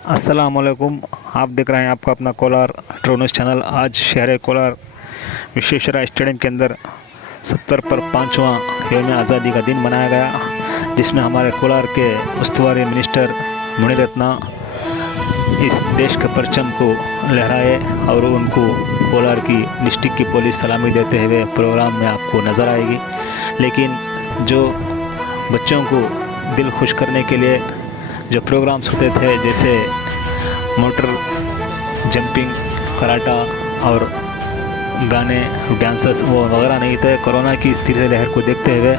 अस्सलामुअलैकुम। आप देख रहे हैं आपका अपना कोलार ट्रू न्यूज़ चैनल। आज शहर कोलार विश्वेश्वरैया स्टेडियम के अंदर 70 पर 5वां यौम आज़ादी का दिन मनाया गया, जिसमें हमारे कोलार के उस्तुवारी मिनिस्टर मुनिरत्ना इस देश के परचम को लहराए और उनको कोलार की डिस्ट्रिक्ट की पुलिस सलामी देते हुए प्रोग्राम में आपको नज़र आएगी। लेकिन जो बच्चों को दिल खुश करने के लिए जो प्रोग्राम्स होते थे, जैसे मोटर जंपिंग, कराटा और गाने डांसेस, वो वगैरह नहीं थे। कोरोना की इस तीसरी लहर को देखते हुए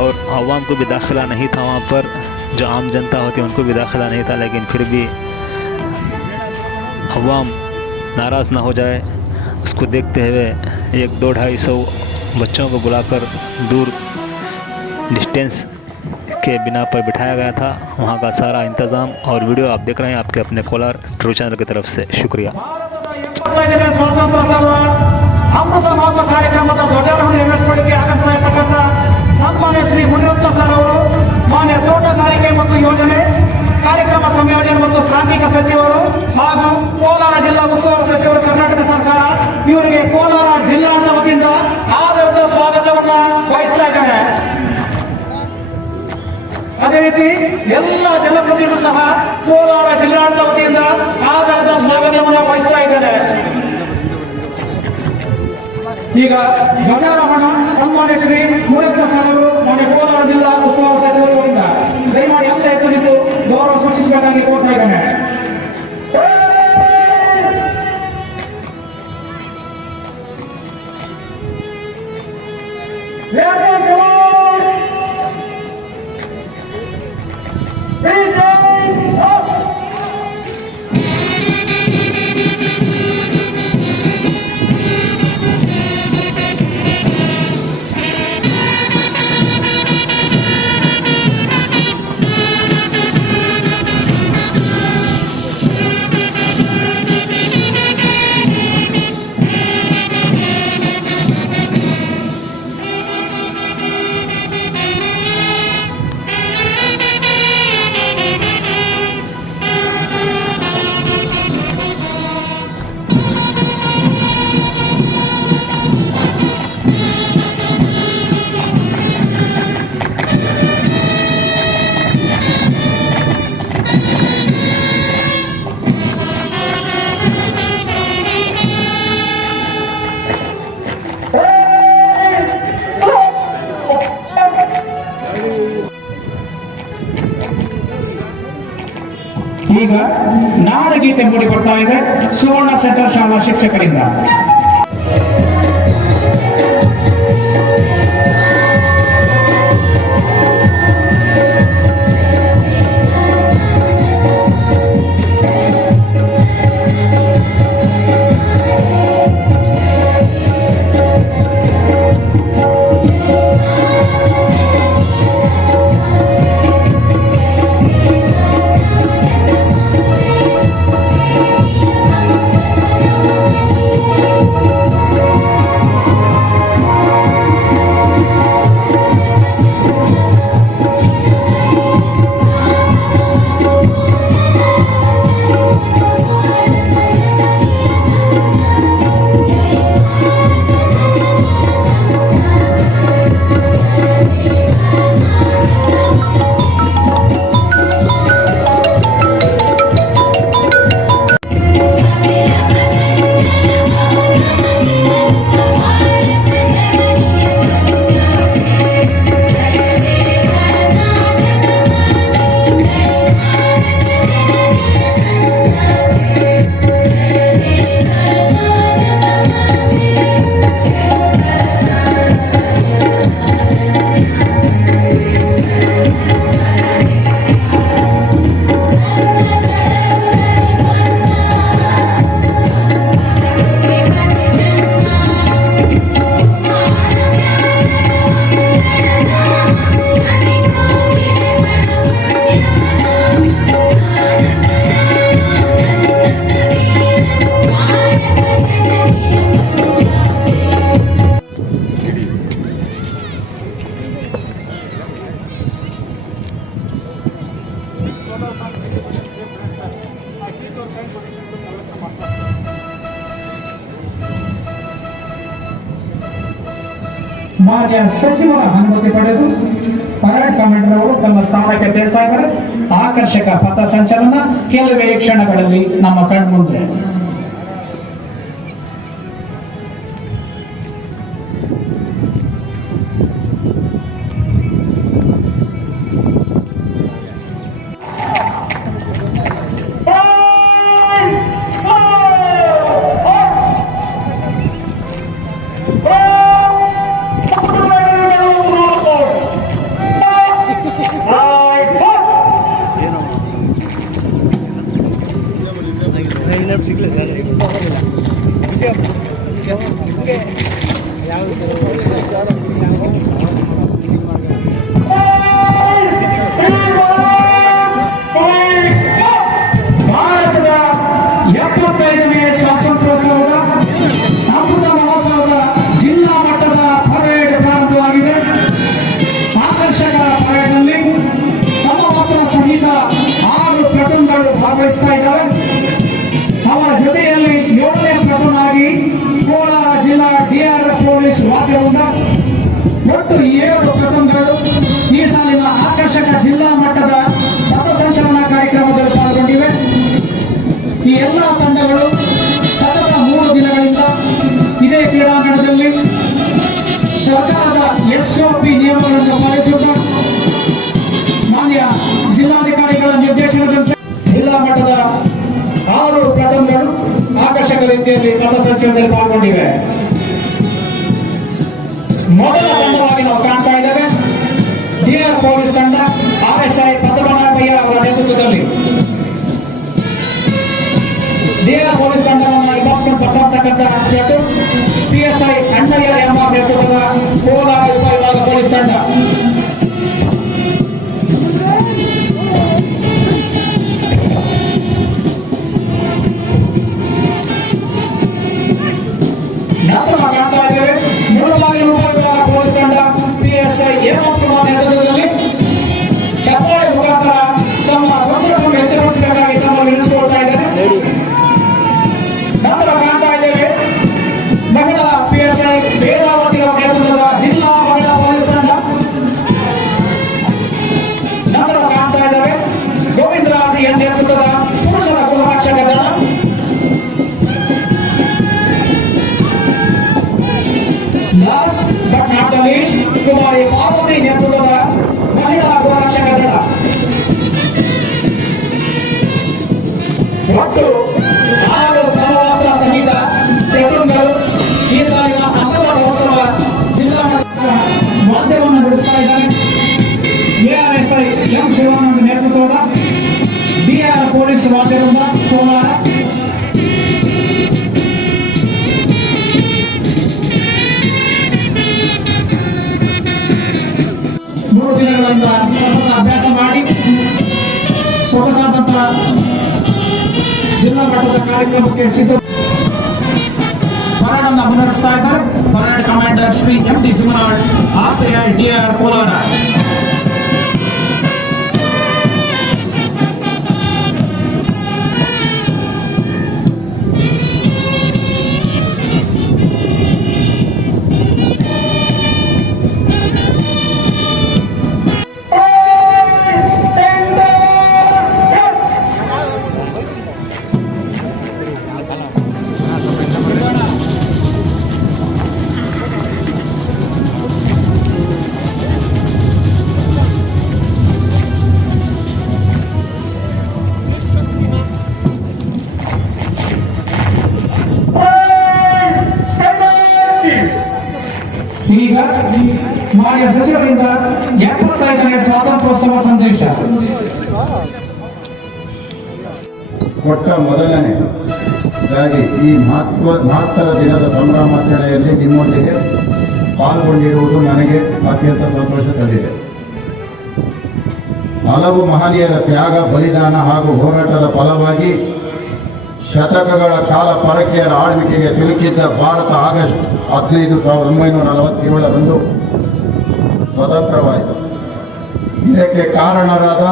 और आवाम को भी दाखिला नहीं था वहाँ पर, जो आम जनता होती है उनको भी दाखिला नहीं था। लेकिन फिर भी आवाम नाराज़ ना हो जाए, उसको देखते हुए 100-250 बच्चों को बुलाकर दूर डिस्टेंस के बिना पर बिठाया गया था। वहाँ का सारा इंतज़ाम और वीडियो आप देख रहे हैं आपके अपने कोलार ट्रू चैनल की तरफ से। शुक्रिया। सन्मान्य श्री मुनिरत्न सर ಅವರು ಮಾನ್ಯ ತೋಟಗಾರಿಕೆ ಮತ್ತು ಯೋಜನೆ ಕಾರ್ಯಕ್ರಮ ಸಂಯೋಜನೆ ಮತ್ತು ಸಾಂಘಿಕ ಸಚಿವರು ಹಾಗೂ ಕೋಲಾರ ಜಿಲ್ಲಾ ಉಸ್ತುವಾರಿ ಸಚಿವರು ಕರ್ನಾಟಕ ಸರ್ಕಾರ ಇವರಿಗೆ ಕೋಲಾರ ಜಿಲ್ಲಾಡಳಿತ ವತಿಯಿಂದ ಆದರದ ಸ್ವಾಗತವನ್ನು ಬಯಸ್ತಾ ಇದ್ದಾರೆ। ಅದೇ ರೀತಿ ಎಲ್ಲ ಜನಪ್ರತಿನಿಧಿಗಳು ಸಹ ಕೋಲಾರ ಜಿಲ್ಲಾಡಳಿತ ವತಿಯಿಂದ ಆದರದ ಸ್ವಾಗತವನ್ನು ಬಯಸ್ತಾ ಇದ್ದಾರೆ। ಈಗ ಧ್ವಜಾರೋಹಣ ಸನ್ಮಾನ್ಯ ಶ್ರೀ ಮುನಿರತ್ನ ಸರ್ ಅವರು ಮಾನ್ಯ ಕೋಲಾರ ಜಿಲ್ಲಾ ಉಸ್ತುವಾರಿ ಸಚಿವರಿಂದ ದಯಮಾಡಿ ಎಲ್ಲ ಎದ್ದು ನಿಂತು ಗೌರವ ಸೂಚಿಸಬೇಕಾಗಿ ಕೋರ್ತಾ ಇದ್ದೇನೆ। ಈಗ ನಾಡಗೀತೆ ಮೂಡಿ ಬರ್ತಾ ಇದೆ ಸುವರ್ಣ ಸೆಂಟ್ರಲ್ ಶಾಲಾ ಶಿಕ್ಷಕರಿಂದ। ಮಾನ್ಯ ಸಚಿವರ ಅನುಮತಿ ಪಡೆದು ಪರೇಡ್ ಕಮಾಂಡರ್ ಅವರು ತಮ್ಮ ಸ್ಥಾನಕ್ಕೆ ತೆರಳ್ತಾ ಇದ್ದಾರೆ. ಆಕರ್ಷಕ ಪಥ ಸಂಚಲನ ಕೆಲವೇ ಕ್ಷಣಗಳಲ್ಲಿ ನಮ್ಮ ಕಣ್ಮುಂದೆ. ಭಾರತದ 75ನೇ ಸ್ವಾತಂತ್ರ್ಯೋತ್ಸವದ ಅಮೃತ ಮಹೋತ್ಸವದ ಜಿಲ್ಲಾ ಮಟ್ಟದ ಪರೇಡ್ ಪ್ರಾರಂಭವಾಗಿದೆ. ಆಕರ್ಷಕ ಪರೇಡ್ನಲ್ಲಿ ಸಮವಸ್ತ್ರ ಸಹಿತ 6 ಪ್ಲಟೂನ್ಗಳು ಭಾಗವಹಿಸ್ತಾ ಇದ್ದಾರೆ. ಅವರ ಜೊತೆಯಲ್ಲಿ 7ನೇ ಪ್ಲಟೂನ್ ಆಗಿ ಕೋಲಾರ ಜಿಲ್ಲಾ ಡಿಆರ್ಎಫ್ ಪೊಲೀಸ್ ವಾದ್ಯವೃಂದ, ಒಟ್ಟು 7 ಪ್ಲಟೂನ್ಗಳು ಈ ಸಾಲಿನ ಆಕರ್ಷಕ ಜಿಲ್ಲಾ ಮಟ್ಟದ ಪಥಸಂಚಲನ ಕಾರ್ಯಕ್ರಮದಲ್ಲಿ ಪಾಲ್ಗೊಂಡಿವೆ. ಈ ಎಲ್ಲ ತಂಡಗಳು ಸತತ 3 ದಿನಗಳಿಂದ ಇದೇ ಕ್ರೀಡಾಂಗಣದಲ್ಲಿ ಸರ್ಕಾರದ ಎಸ್ಒಪಿ ನಿಯಮಗಳನ್ನು ಪಾಲಿಸುತ್ತಾ ಮಾನ್ಯ ಜಿಲ್ಲಾಧಿಕಾರಿಗಳ ನಿರ್ದೇಶನದಂತೆ ಜಿಲ್ಲಾ ಮಟ್ಟದ 6 ಪ್ಲಟೂನ್ಗಳು ಆಕರ್ಷಕ ರೀತಿಯಲ್ಲಿ ಪಥಸಂಚಲನದಲ್ಲಿ ಪಾಲ್ಗೊಂಡಿವೆ. ಮೊದಲ ತಂಡವಾಗಿ ನಾವು ಕಾಣ್ತಾ ಇದ್ದೇವೆ ಡಿಆರ್ ಪೊಲೀಸ್ ತಂಡ, ಆರ್ಎಸ್ಐ ಪದ್ಮನಾಭಯ್ಯ ಅವರ ನೇತೃತ್ವದಲ್ಲಿ. ಡಿಆರ್ ಪೊಲೀಸ್ ತಂಡವನ್ನು ವಿಭಾಗಿಸಿಕೊಂಡು ಬರ್ತಾರ್ತಕ್ಕಂಥ ಪ್ಲಟೂನ್ ಪಿಎಸ್ಐ ಅಣ್ಣಯ್ಯ ಎಂಬ ನೇತೃತ್ವದ ಕೋಲಾರ ಉಪವಿಭಾಗ ಪೊಲೀಸ್ ತಂಡ. ನಂತರ ಕಾಣ್ತಾ ಇದ್ದೇವೆ ಮುಳಬಾಗಿಲು ಉಪವಿಭಾಗ ಪೊಲೀಸ್ ತಂಡ ಪಿಎಸ್ಐ ಹೇಮಂತ್ ಕುಮಾರ್ ನೇತೃತ್ವದಲ್ಲಿ ಚಪ್ಪಾಳೆ ಮುಖಾಂತರ ತಮ್ಮ ಸಂತೋಷವನ್ನು ವ್ಯಕ್ತಪಡಿಸಬೇಕಾಗಿ ತಮ್ಮನ್ನು ನಿಲ್ಲಿಸಿಕೊಳ್ತಾ ಇದ್ದಾರೆ. ನಂತರ ಕಾಣ್ತಾ ಇದ್ದೇವೆ ಮಹಿಳಾ ಪಿಎಸ್ಐ ವೇದಾವತಿ ಅವರ ನೇತೃತ್ವದ ಜಿಲ್ಲಾ ಮಹಿಳಾ ಪೊಲೀಸ್ ತಂಡ. ನಂತರ ಕಾಣ್ತಾ ಇದ್ದೇವೆ ಗೋವಿಂದರಾಜ್ ಎನ್ ನೇತೃತ್ವದ ಪುರುಷರ ಗೃಹರಕ್ಷಕ ದಳ. Last but not the least Kumari Parvathi ನೇತೃತ್ವದ ಮಹಿಳಾ ಗೃಹರಕ್ಷಕ ದಳ. ಒಟ್ಟು 6 ಸಮವಸ್ತ್ರ ಸಹಿತ ಪ್ಲಟೂನ್ಗಳು ಈ ಸಾಲಿನ ಅಮೃತ ಮಹೋತ್ಸವ ಜಿಲ್ಲಾ ಮಟ್ಟದ ವಾದ್ಯವನ್ನು ನುಡಿಸ್ತಾ ಇದ್ದಾರೆ. ಎಆರ್ಎಸ್ಐ ಎಂ ಶಿವಾನಂದ ನೇತೃತ್ವದ ಬಿಆರ್ ಪೊಲೀಸ್ ವಾದ್ಯವೃಂದ ಕೋಲಾರ. ದಿನಗಳಿಂದ ಸತತ ಅಭ್ಯಾಸ ಮಾಡಿ ಸೊಗಸಾದಂತ ಜಿಲ್ಲಾ ಮಟ್ಟದ ಕಾರ್ಯಕ್ರಮಕ್ಕೆ ಸಿದ್ಧ ಪರೇಡ್ ಅನ್ನು ಮುನ್ನಡೆಸ್ತಾ ಇದ್ದಾರೆ parade commander Shri M T. Jumanal, RPI DR Kolar. ಈಗ ಮಾನ್ಯ ಸಚಿವರಿಂದ 75ನೇ ಸ್ವಾತಂತ್ರ್ಯೋತ್ಸವ ಸಂದೇಶ. ಕೊಟ್ಟ ಮೊದಲನೇದಾಗಿ ಈ ಮಹತ್ತರ ದಿನದ ಸಂಭ್ರಮಾಚರಣೆಯಲ್ಲಿ ನಿಮ್ಮೊಂದಿಗೆ ಪಾಲ್ಗೊಂಡಿರುವುದು ನನಗೆ ಅತ್ಯಂತ ಸಂತೋಷ ತಂದಿದೆ. ಹಲವು ಮಹನೀಯರ ತ್ಯಾಗ, ಬಲಿದಾನ ಹಾಗೂ ಹೋರಾಟದ ಫಲವಾಗಿ ಶತಕಗಳ ಕಾಲ ಪರಕೀಯರ ಆಳ್ವಿಕೆಗೆ ಸಿಲುಕಿದ್ದ ಭಾರತ ಆಗಸ್ಟ್ 15, 1947ರಂದು ಸ್ವತಂತ್ರವಾಯಿತು. ಇದಕ್ಕೆ ಕಾರಣರಾದ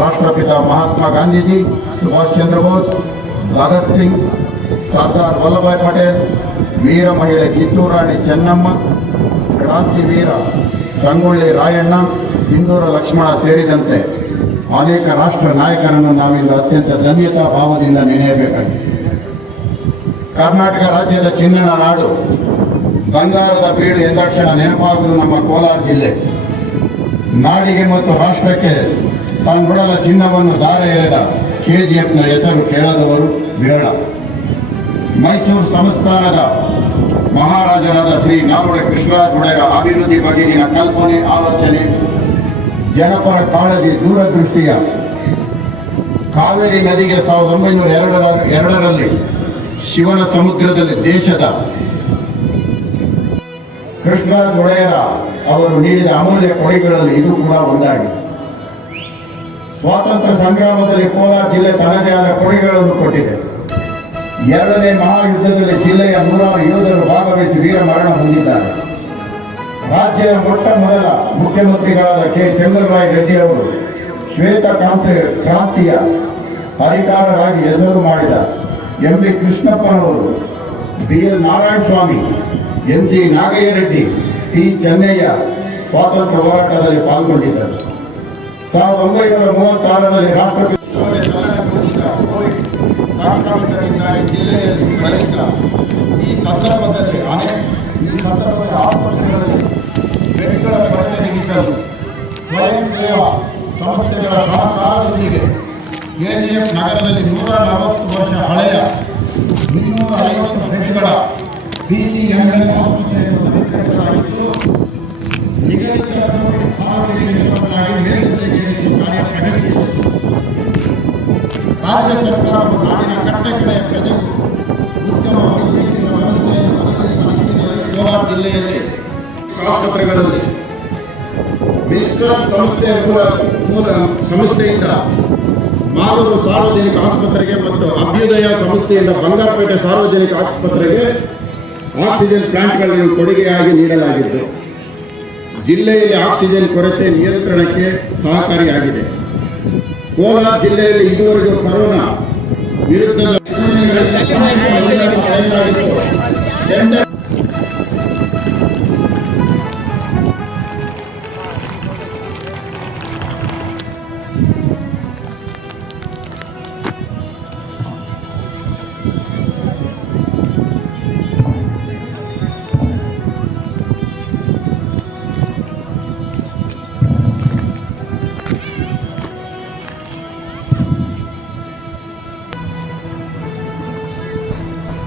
ರಾಷ್ಟ್ರಪಿತ ಮಹಾತ್ಮ ಗಾಂಧೀಜಿ, ಸುಭಾಷ್ ಚಂದ್ರ ಬೋಸ್, ಭಗತ್ ಸಿಂಗ್, ಸರ್ದಾರ್ ವಲ್ಲಭಾಯ್ ಪಟೇಲ್, ವೀರ ಮಹಿಳೆ ಕಿತ್ತೂರು ರಾಣಿ ಚೆನ್ನಮ್ಮ, ಕ್ರಾಂತಿವೀರ ಸಂಗೊಳ್ಳಿ ರಾಯಣ್ಣ, ಸಿಂಧೂರ ಲಕ್ಷ್ಮಣ ಸೇರಿದಂತೆ ಅನೇಕ ರಾಷ್ಟ್ರ ನಾಯಕರನ್ನು ನಾವಿಂದು ಅತ್ಯಂತ ಧನ್ಯತಾ ಭಾವದಿಂದ ನೆನೆಯಬೇಕಾಗಿದೆ. ಕರ್ನಾಟಕ ರಾಜ್ಯದ ಚಿನ್ನದ ನಾಡು, ಬಂಗಾರದ ಬೀಡು ಎಂದಾಕ್ಷಣ ನೆನಪಾಗುವುದು ನಮ್ಮ ಕೋಲಾರ ಜಿಲ್ಲೆ. ನಾಡಿಗೆ ಮತ್ತು ರಾಷ್ಟ್ರಕ್ಕೆ ತನ್ನುಡಲ ಚಿನ್ನವನ್ನು ದಾರ ಎರೆದ KGFನ ಹೆಸರು ಕೇಳದವರು ವಿರಳ. ಮೈಸೂರು ಸಂಸ್ಥಾನದ ಮಹಾರಾಜರಾದ ಶ್ರೀ ನಾಲ್ವಡಿ ಕೃಷ್ಣರಾಜ ಒಡೆಯರ ಅಭಿವೃದ್ಧಿ ಬಗೆಗಿನ ಕಲ್ಪನೆ, ಆಲೋಚನೆ, ಜನಪರ ಕಾಳಜಿ, ದೂರದೃಷ್ಟಿಯ ಕಾವೇರಿ ನದಿಗೆ 1902ರಲ್ಲಿ ಶಿವನ ಸಮುದ್ರದಲ್ಲಿ ದೇಶದ ಕೃಷ್ಣರಾಜ ಒಡೆಯರ ಅವರು ನೀಡಿದ ಅಮೂಲ್ಯ ಕೊಡುಗೆಗಳಲ್ಲಿ ಇದು ಕೂಡ ಒಂದಾಗಿದೆ. ಸ್ವಾತಂತ್ರ್ಯ ಸಂಗ್ರಾಮದಲ್ಲಿ ಕೋಲಾರ ಜಿಲ್ಲೆ ತನ್ನದೇ ಆದ ಕೊಡುಗೆಗಳನ್ನು ಕೊಟ್ಟಿದೆ. ಎರಡನೇ ಮಹಾಯುದ್ಧದಲ್ಲಿ ಜಿಲ್ಲೆಯ 100 ಯೋಧರು ಭಾಗವಹಿಸಿ ವೀರ ಮರಣ ಹೊಂದಿದ್ದಾರೆ. ರಾಜ್ಯದ ಮೊಟ್ಟ ಮೊದಲ ಮುಖ್ಯಮಂತ್ರಿಗಳಾದ ಚೆಂಗಲರಾಯ ರೆಡ್ಡಿ ಅವರು ಶ್ವೇತ ಕ್ರಾಂತಿಯ ಹರಿಕಾರರಾಗಿ ಹೆಸರು ಮಾಡಿದ MV ಕೃಷ್ಣಪ್ಪನವರು, BL ನಾರಾಯಣ ಸ್ವಾಮಿ, NC ನಾಗಯ್ಯ ರೆಡ್ಡಿ, T ಚೆನ್ನಯ್ಯ ಸ್ವಾತಂತ್ರ್ಯ ಹೋರಾಟದಲ್ಲಿ ಪಾಲ್ಗೊಂಡಿದ್ದರು. 1936ರಲ್ಲಿ ರಾಷ್ಟ್ರಪತಿ ಜಿಲ್ಲೆಯಲ್ಲಿ ಕಲಿತ ಈ ಸಂದರ್ಭದಲ್ಲಿ ಆಸ್ಪತ್ರೆಗಳಲ್ಲಿ ಬೆಡ್ಗಳ ಕೊರತೆ ನೀಗಿಸಲು ಸ್ವಯಂ ಸೇವಾ ಸಂಸ್ಥೆಗಳ ಸಹಕಾರದೊಂದಿಗೆ KGF ನಗರದಲ್ಲಿ 140 ವರ್ಷ ಹಳೆಯ 250 ಬೆಡ್ಗಳ PGML ಆಸ್ಪತ್ರೆಯನ್ನು ನವೀಕರಿಸಲಾಗಿದ್ದು, ನಿಗದಿತ ನಿರ್ಬಂಧವಾಗಿ ಮೇಲ್ದರ್ಜೆಗೇರಿಸುವ ಕಾರ್ಯ ಪ್ರಗತಿಯಿದೆ. ರಾಜ್ಯ ಸರ್ಕಾರವು ನಾಡಿನ ಕಟ್ಟಕಡೆಯ ಪ್ರಜೆಗೂ ಉತ್ತಮ ಕೋಲಾರ ಜಿಲ್ಲೆಯಲ್ಲಿ ಆಸ್ಪತ್ರೆಗಳಲ್ಲಿ ಮಿಸ್ಟರ್ ಸಂಸ್ಥೆಯಿಂದ ಮಾಲೂರು ಸಾರ್ವಜನಿಕ ಆಸ್ಪತ್ರೆಗೆ ಮತ್ತು ಅಭ್ಯುದಯ ಸಂಸ್ಥೆಯಿಂದ ಬಂಗಾರಪೇಟೆ ಸಾರ್ವಜನಿಕ ಆಸ್ಪತ್ರೆಗೆ ಆಕ್ಸಿಜನ್ ಪ್ಲಾಂಟ್ಗಳನ್ನು ಕೊಡುಗೆಯಾಗಿ ನೀಡಲಾಗಿದ್ದು, ಜಿಲ್ಲೆಯಲ್ಲಿ ಆಕ್ಸಿಜನ್ ಕೊರತೆ ನಿಯಂತ್ರಣಕ್ಕೆ ಸಹಕಾರಿಯಾಗಿದೆ. ಕೋಲಾರ ಜಿಲ್ಲೆಯಲ್ಲಿ ಇದುವರೆಗೂ ಕೊರೋನಾ ವಿರುದ್ಧದ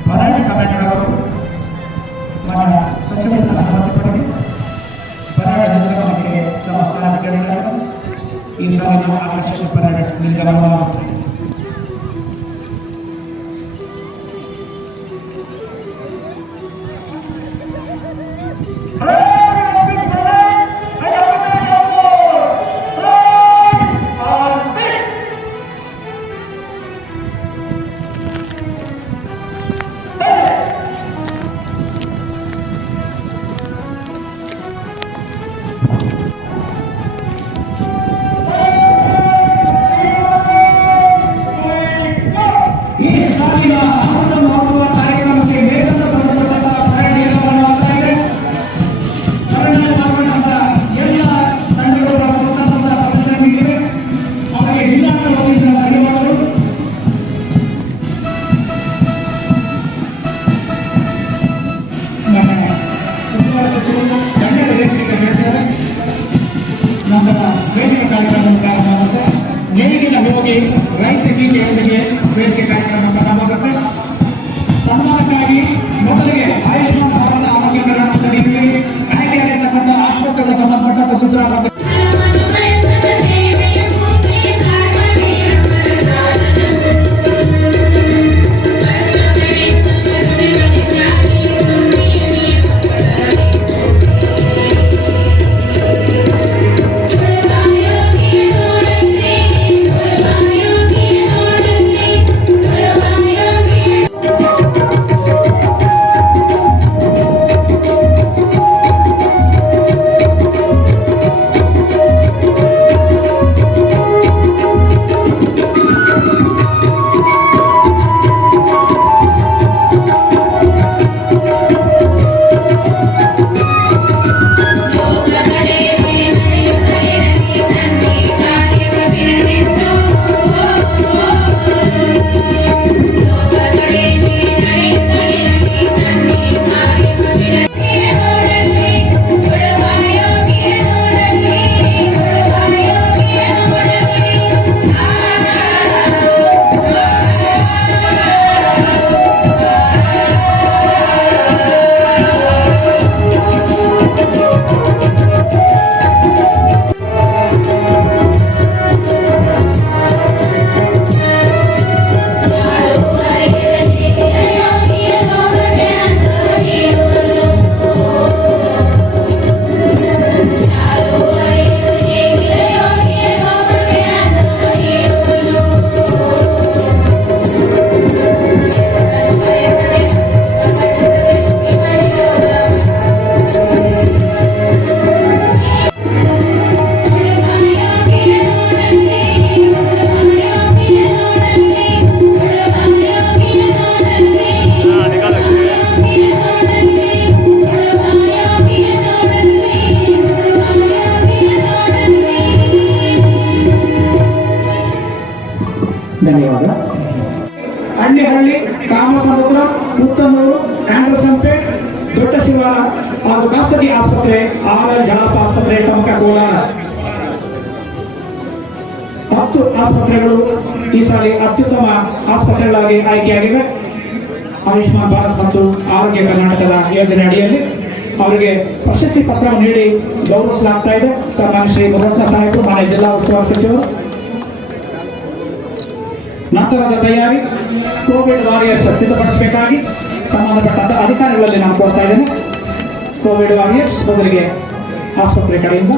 ಬರಾಡಿ ಕರ್ನಾಟಕದವರು ಮಾನ್ಯ ಸಚಿವರನ್ನ ಅನುಮತಿಪಡಿ ಬರಾಡಿ ನಿಲ್ದಾಣಕ್ಕೆ ತಮ್ಮ ಸ್ಥಾನ ಕೇಳಿದ್ದಾರೆ. ಈ ಸಾಲಿನ ಆಕರ್ಷಕ ಬರಾಡಿ ನಿಲ್ದಾಣವಾಗುತ್ತದೆ. ನಂತರ ವೇದಿಕೆ ಕಾರ್ಯಕ್ರಮ ಪ್ರಾರಂಭವಾಗುತ್ತೆ. ನೇಗಿಲ ಹೋಗಿ ರೈತ ಗೀತೆಯೊಂದಿಗೆ ವೇದಿಕೆ ಕಾರ್ಯಕ್ರಮ ಪ್ರಾರಂಭವಾಗುತ್ತೆ. ಸನ್ಮಾನಕ್ಕಾಗಿ ಮೊದಲಿಗೆ ಆಯುಷ್ಮಾನ್ ಭಾರತ ಆರೋಗ್ಯ ಕರ್ನಾಟಕದಲ್ಲಿ ಆಯ್ಕೆಯಾಗಿರ್ತಕ್ಕಂಥ ಆಸ್ಪತ್ರೆಗಳ ಸಂಬಂಧಪಟ್ಟ ಸೂಚನಾ ಧನ್ಯವಾದ. ಹಳ್ಳಿಹಳ್ಳಿ, ಕಾಮಸಮುದ್ರ, ಉತ್ತಮೂರು, ಆಂಡ್ರಸಂಪೇಟ್, ದೊಡ್ಡ ಶಿವಾರ ಹಾಗೂ ಖಾಸಗಿ ಆಸ್ಪತ್ರೆ, ಆರ್ ಜಾಲಪ ಆಸ್ಪತ್ರೆ, ಟಮಕ, ಕೋಲಾರ 10 ಆಸ್ಪತ್ರೆಗಳು ಈ ಸಾರಿ ಅತ್ಯುತ್ತಮ ಆಸ್ಪತ್ರೆಗಳಾಗಿ ಆಯ್ಕೆಯಾಗಿವೆ. ಆಯುಷ್ಮಾನ್ ಭಾರತ್ ಮತ್ತು ಆರೋಗ್ಯ ಕರ್ನಾಟಕದ ಯೋಜನೆ ಅಡಿಯಲ್ಲಿ ಅವರಿಗೆ ಪ್ರಶಸ್ತಿ ಪತ್ರವನ್ನು ನೀಡಿ ಗೌರವಿಸಲಾಗ್ತಾ ಇದೆ. ಸನ್ಮಾನ್ಯ ಶ್ರೀ ಮುರತ್ನ ಸಾಹೇಬರು, ಮಾನ್ಯ ಜಿಲ್ಲಾ ಉಸ್ತುವಾರಿ ಸಚಿವರು. ನಂತರದ ತಯಾರಿ ಕೋವಿಡ್ ವಾರಿಯರ್ಸ್ ಸಿದ್ಧಪಡಿಸಬೇಕಾಗಿ ಸಂಬಂಧಪಟ್ಟ ಅಧಿಕಾರಿಗಳಲ್ಲಿ ನಾನು ಕೋರ್ತಾ ಇದ್ದೇನೆ. ಕೋವಿಡ್ ವಾರಿಯರ್ಸ್ ಮೊದಲಿಗೆ ಆಸ್ಪತ್ರೆ ಕಡೆಯಿಂದ